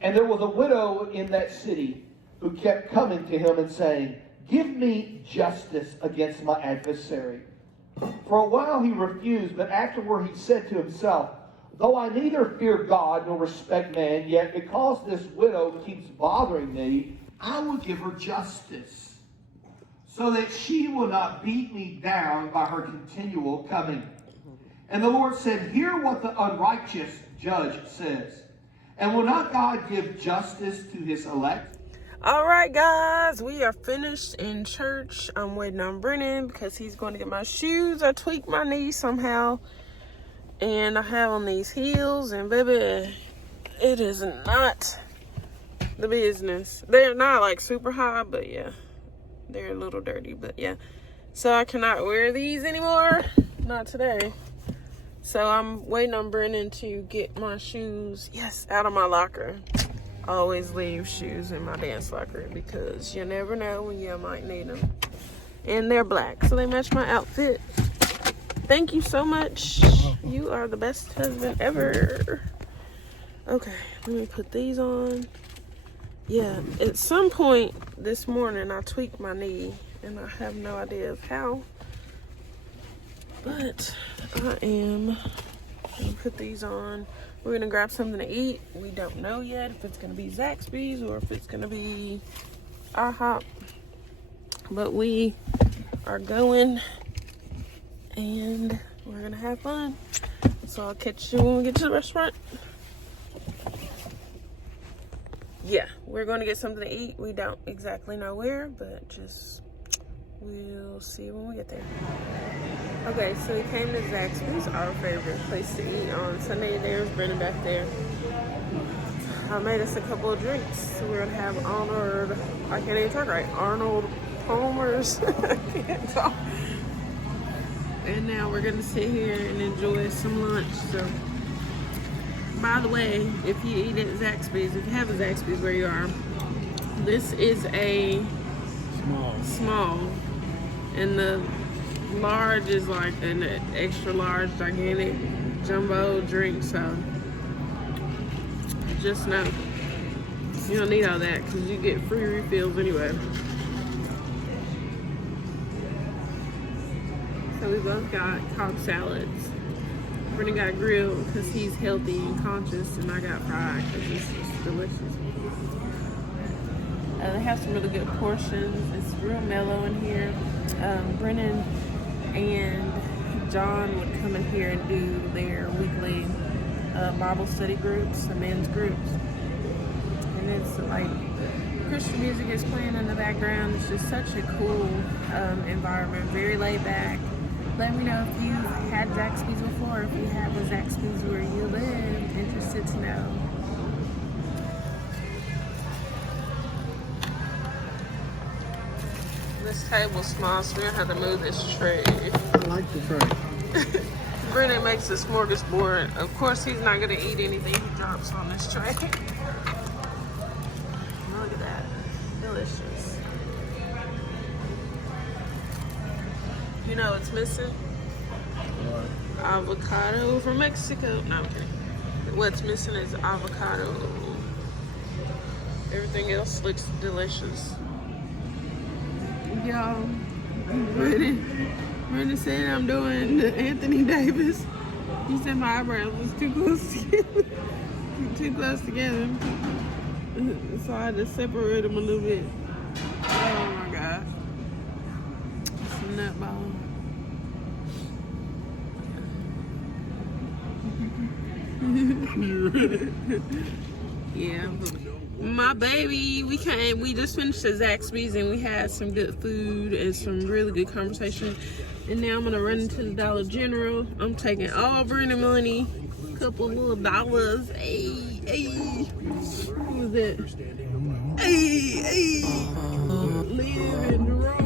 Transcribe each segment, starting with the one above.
And there was a widow in that city who kept coming to him and saying, "Give me justice against my adversary." For a while he refused, but afterward he said to himself, "Though I neither fear God nor respect man, yet because this widow keeps bothering me, I will give her justice, so that she will not beat me down by her continual coming." And the Lord said, "Hear what the unrighteous judge says. And will not God give justice to his elect?" All right, guys, we are finished in church. I'm waiting on Brennan because he's going to get my shoes. I tweaked my knee somehow, and I have on these heels, and baby, it is not the business. They're not like super high, but yeah, they're a little dirty, but yeah. So I cannot wear these anymore, not today. So I'm waiting on Brennan to get my shoes, yes, out of my locker. I always leave shoes in my dance locker because you never know when you might need them. And they're black, so they match my outfit. Thank you so much. You are the best husband ever. Okay, let me put these on. Yeah, at some point this morning I tweaked my knee, and I have no idea of how. But I am gonna put these on. We're gonna grab something to eat. We don't know yet if it's gonna be Zaxby's or if it's gonna be IHOP. But we are going and we're gonna have fun. So I'll catch you when we get to the restaurant. Yeah, we're gonna get something to eat. We don't exactly know where, but just we'll see when we get there. Okay, so we came to Zaxby's, our favorite place to eat on Sunday. There's Brennan back there. I made us a couple of drinks. So we're gonna have I can't even talk right, Arnold Palmer's. I can't talk. And now we're gonna sit here and enjoy some lunch. So, by the way, if you eat at Zaxby's, if you have a Zaxby's where you are, this is a small. And the large is like an extra large, gigantic, jumbo drink. So just know you don't need all that because you get free refills anyway. So we both got Cobb salads. Brennan got grilled because he's healthy and conscious, and I got fried because it's just delicious. They have some really good portions. It's real mellow in here. Brennan and John would come in here and do their weekly Bible study groups, the men's groups. And it's like Christian music is playing in the background. It's just such a cool environment, very laid back. Let me know if you've had Zaxby's before, if you have a Zaxby's where you live. Interested to know. This table's small, so we don't have to move this tray. I like the tray. Brennan makes a smorgasbord. Of course, he's not going to eat anything he drops on this tray. Look at that. Delicious. You know what's missing? What? Avocado from Mexico. No, I'm kidding. What's missing is avocado. Everything else looks delicious. Y'all, Brennan said I'm doing the Anthony Davis. He said my eyebrows was too close together. Too close together. So I had to separate them a little bit. Oh my gosh. It's a nut ball. Yeah. My baby, we just finished at Zaxby's and we had some good food and some really good conversation. And now I'm gonna run into the Dollar General. I'm taking all Brennan money, a couple little dollars. Hey, who was that? Hey, live and roar.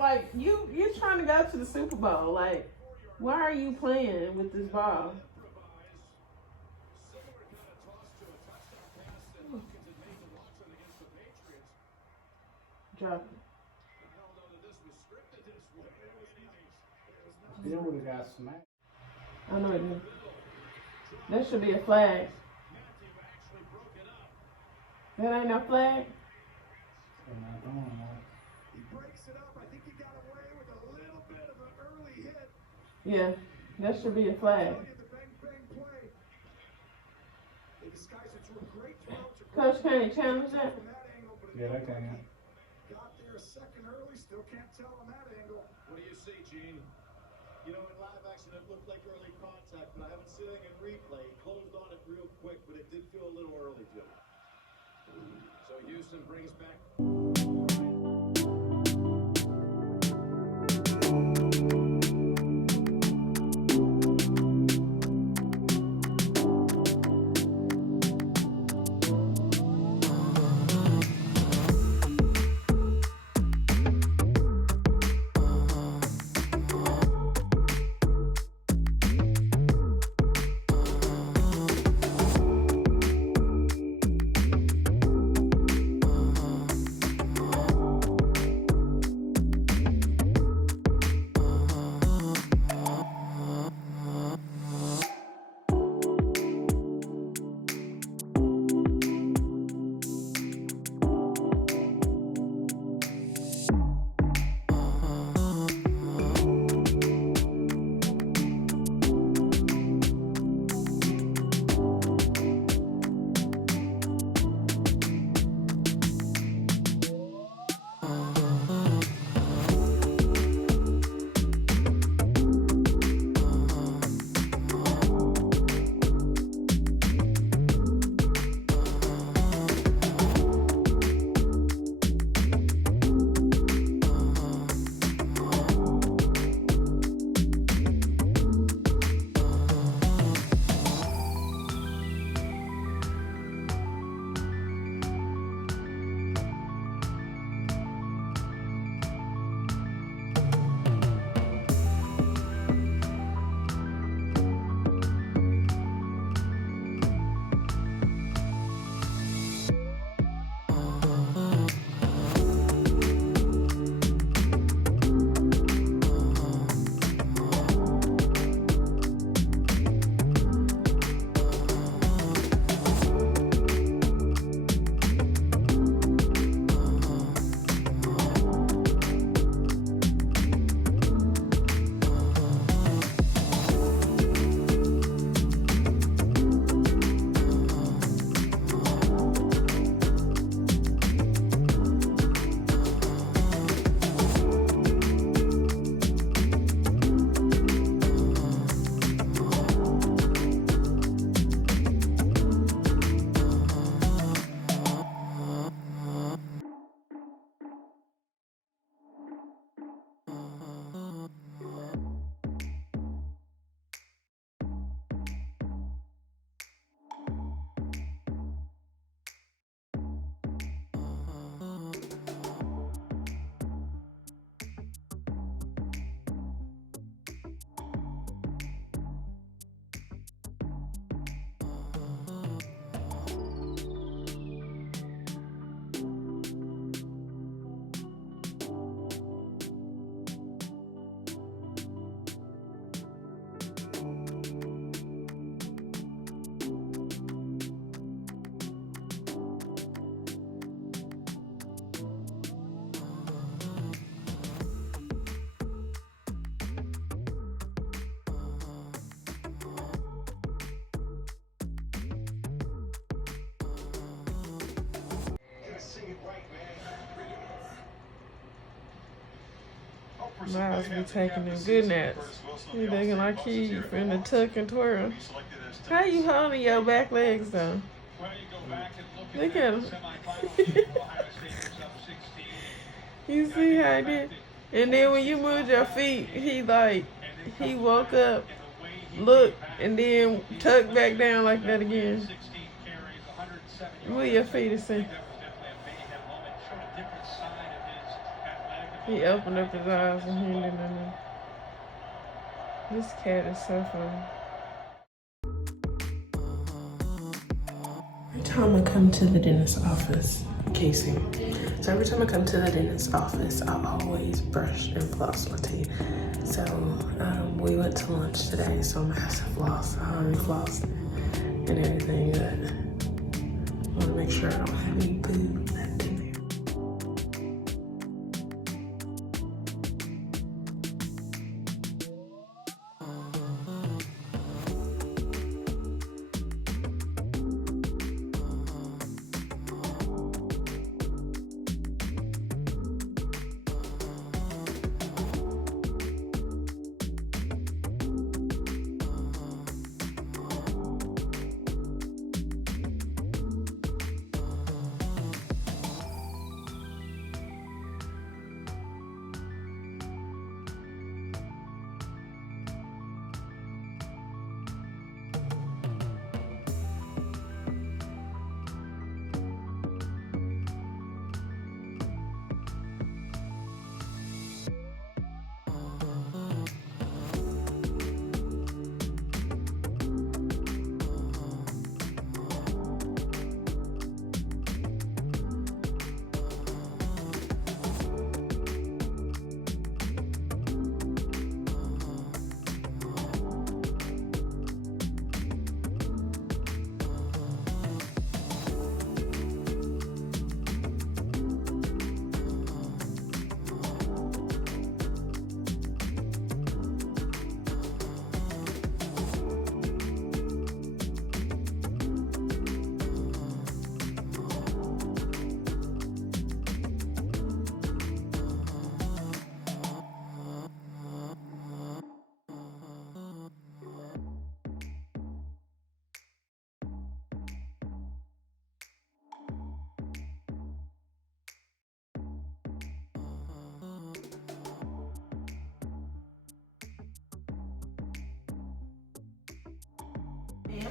like you're trying to go to the Super Bowl. Like, why are you playing with this ball? Drop it. Bill would have got smacked. I know it is. That should be a flag. That ain't no flag. They're not doing that. He breaks it up. I think he got away with a little bit of an early hit. Yeah, that should be a flag. Coach, can you challenge that? Yeah, they can. Got there a second early, still can't tell on that angle. What do you see, Gene? You know, in live action, it looked like early contact, but I haven't seen it in replay. He closed on it real quick, but it did feel a little early, Jim. So Houston brings back. Miles be taking them good naps. He looking like he finna tuck and twirl. How you holding your back legs though? Look at him. You see how he did? And then when you moved your feet, he woke up, looked, and then tucked back down like that again. Move your feet and see. He opened up his eyes and he didn't know. This cat is so funny. Every time I come to the dentist's office, Casey. So every time I come to the dentist's office, I always brush and floss my teeth. So we went to lunch today, so I'm gonna have to floss. I already flossed and everything, but I wanna make sure I don't have any food left in there.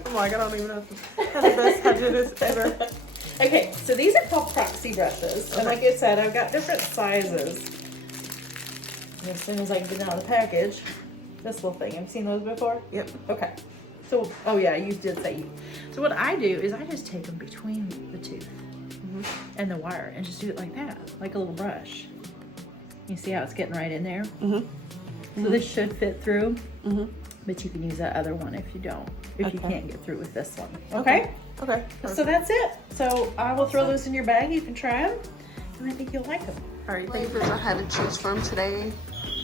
I'm like, I don't even know if that's the best hygienist ever. Okay, so these are called proxy brushes. And like I said, I've got different sizes. And as soon as I can get out of the package, this little thing. Have you seen those before? Yep. Okay. So, oh yeah, you did say you. So what I do is I just take them between the tooth and the wire and just do it like that, like a little brush. You see how it's getting right in there? So this should fit through, but you can use that other one if you don't, if you can't get through with this one. Okay? Okay. So that's it. So I will throw those in your bag. You can try them, and I think you'll like them. All right, Flavors I had to choose from today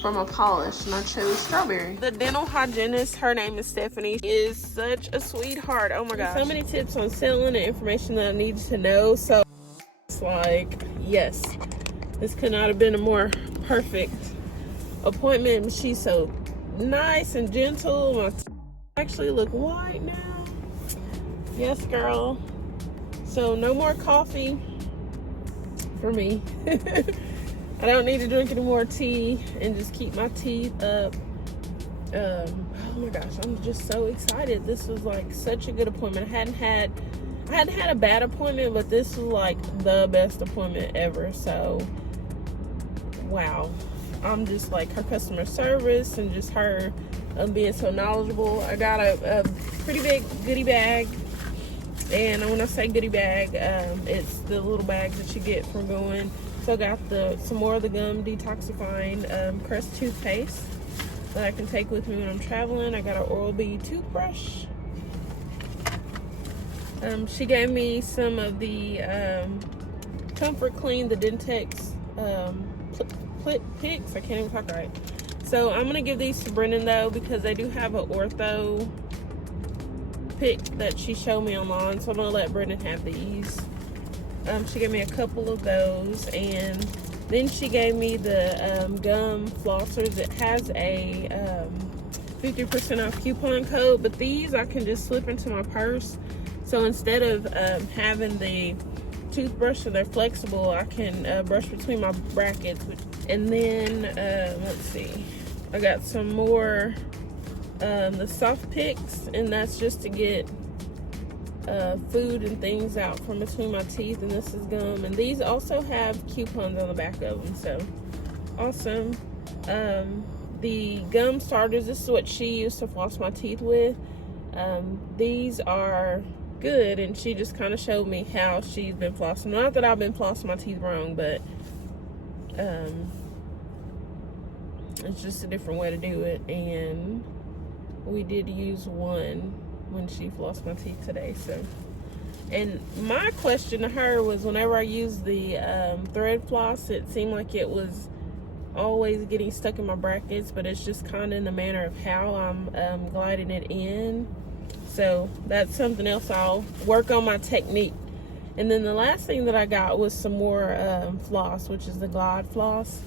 from a polish, and I chose strawberry. The dental hygienist, her name is Stephanie, is such a sweetheart. Oh my gosh. So many tips on selling and information that I needed to know. So it's like, yes, this could not have been a more perfect appointment. She's so nice and gentle. My teeth actually look white now. Yes, girl. So no more coffee for me. I don't need to drink any more tea and just keep my teeth up. Oh my gosh, I'm just so excited. This was like such a good appointment. I hadn't had a bad appointment, but this was like the best appointment ever. So wow, I'm just like, her customer service and just her being so knowledgeable. I got a pretty big goodie bag. And when I say goodie bag, it's the little bags that you get from going. So I got some more of the gum detoxifying Crest toothpaste that I can take with me when I'm traveling. I got an Oral-B toothbrush. She gave me some of the Comfort Clean, the Dentex picks. I can't even talk right. So I'm gonna give these to Brennan though, because they do have an ortho pick that she showed me online. So I'm gonna let Brennan have these. She gave me a couple of those, and then she gave me the gum flossers. It has a 50% off coupon code, but these I can just slip into my purse. So instead of having the toothbrush, so they're flexible, I can brush between my brackets. And then let's see, I got some more the soft picks, and that's just to get food and things out from between my teeth. And this is gum, and these also have coupons on the back of them. So awesome. The gum starters, this is what she used to floss my teeth with. These are good, and she just kind of showed me how she's been flossing. Not that I've been flossing my teeth wrong, but it's just a different way to do it. And we did use one when she flossed my teeth today. So, and my question to her was, whenever I used the thread floss, it seemed like it was always getting stuck in my brackets, but it's just kind of in the manner of how I'm gliding it in. So that's something else. I'll work on my technique. And then the last thing that I got was some more floss, which is the Glide floss,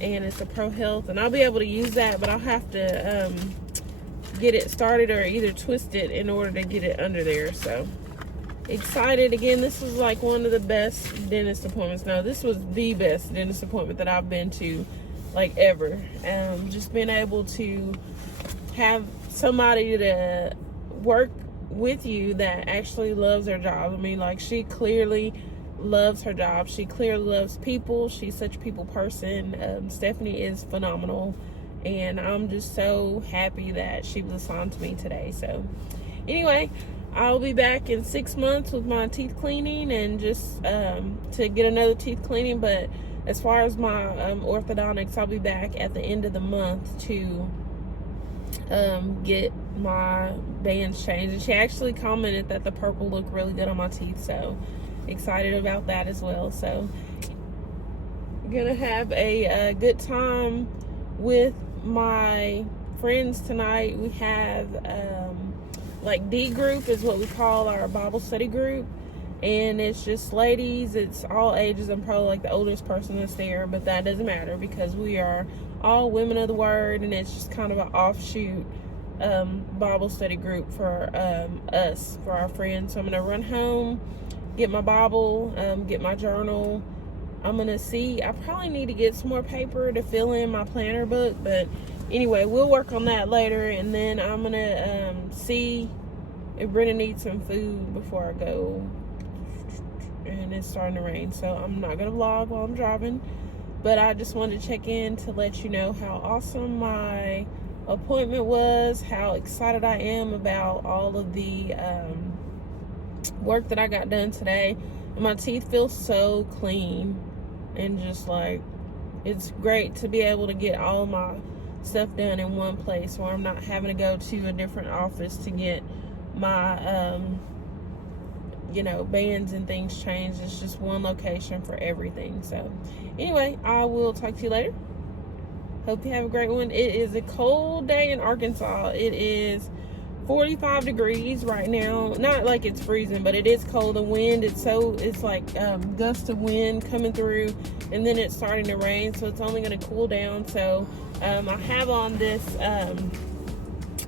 and it's a Pro Health, and I'll be able to use that, but I'll have to get it started or either twist it in order to get it under there. So excited. Again, this was like one of the best dentist appointments. No, this was the best dentist appointment that I've been to, like, ever. Just being able to have somebody to work with you that actually loves their job. I mean, like, she clearly loves her job. She clearly loves people. She's such a people person. Stephanie is phenomenal, and I'm just so happy that she was assigned to me today. So anyway, I'll be back in 6 months with my teeth cleaning, and just to get another teeth cleaning. But as far as my orthodontics, I'll be back at the end of the month to get my bands changed. And she actually commented that the purple looked really good on my teeth, so excited about that as well. So gonna have a good time with my friends tonight. We have like D group is what we call our Bible study group, and it's just ladies. It's all ages. I'm probably like the oldest person that's there, but that doesn't matter because we are all women of the word, and it's just kind of an offshoot Bible study group for us, for our friends. So I'm gonna run home, get my Bible, get my journal. I'm gonna see, I probably need to get some more paper to fill in my planner book, but anyway, we'll work on that later. And then I'm gonna see if Brennan needs some food before I go. And it's starting to rain, so I'm not gonna vlog while I'm driving, but I just wanted to check in to let you know how awesome my appointment was, how excited I am about all of the work that I got done today. And my teeth feel so clean, and just like, it's great to be able to get all of my stuff done in one place, where I'm not having to go to a different office to get my you know, bands and things changed. It's just one location for everything. So anyway, I will talk to you later. Hope you have a great one. It is a cold day in Arkansas. It is 45 degrees right now. Not like it's freezing, but it is cold. The wind, it's like gusts of wind coming through, and then it's starting to rain, so it's only going to cool down. So I have on this,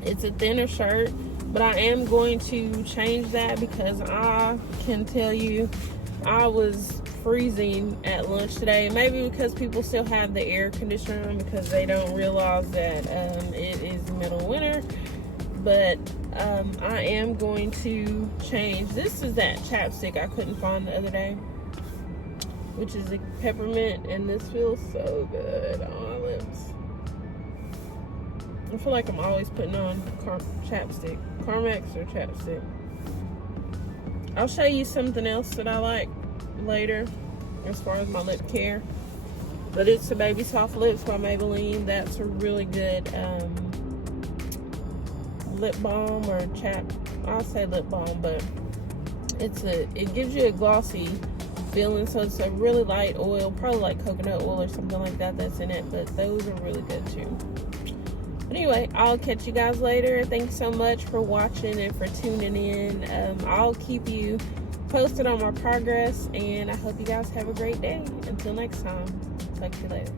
it's a thinner shirt, but I am going to change that because I can tell you I was freezing at lunch today. Maybe because people still have the air conditioner on because they don't realize that it is middle of winter. But I am going to change. This is that chapstick I couldn't find the other day, which is a peppermint, and this feels so good on my lips. I feel like I'm always putting on chapstick. Carmex or chapstick. I'll show you something else that I like later as far as my lip care. But it's the Baby Soft Lips by Maybelline. That's a really good lip balm, or I'll say lip balm, but it gives you a glossy feeling. So it's a really light oil, probably like coconut oil or something like that that's in it, but those are really good too. But anyway, I'll catch you guys later. Thanks so much for watching and for tuning in. I'll keep you posted on my progress, and I hope you guys have a great day. Until next time, talk to you later.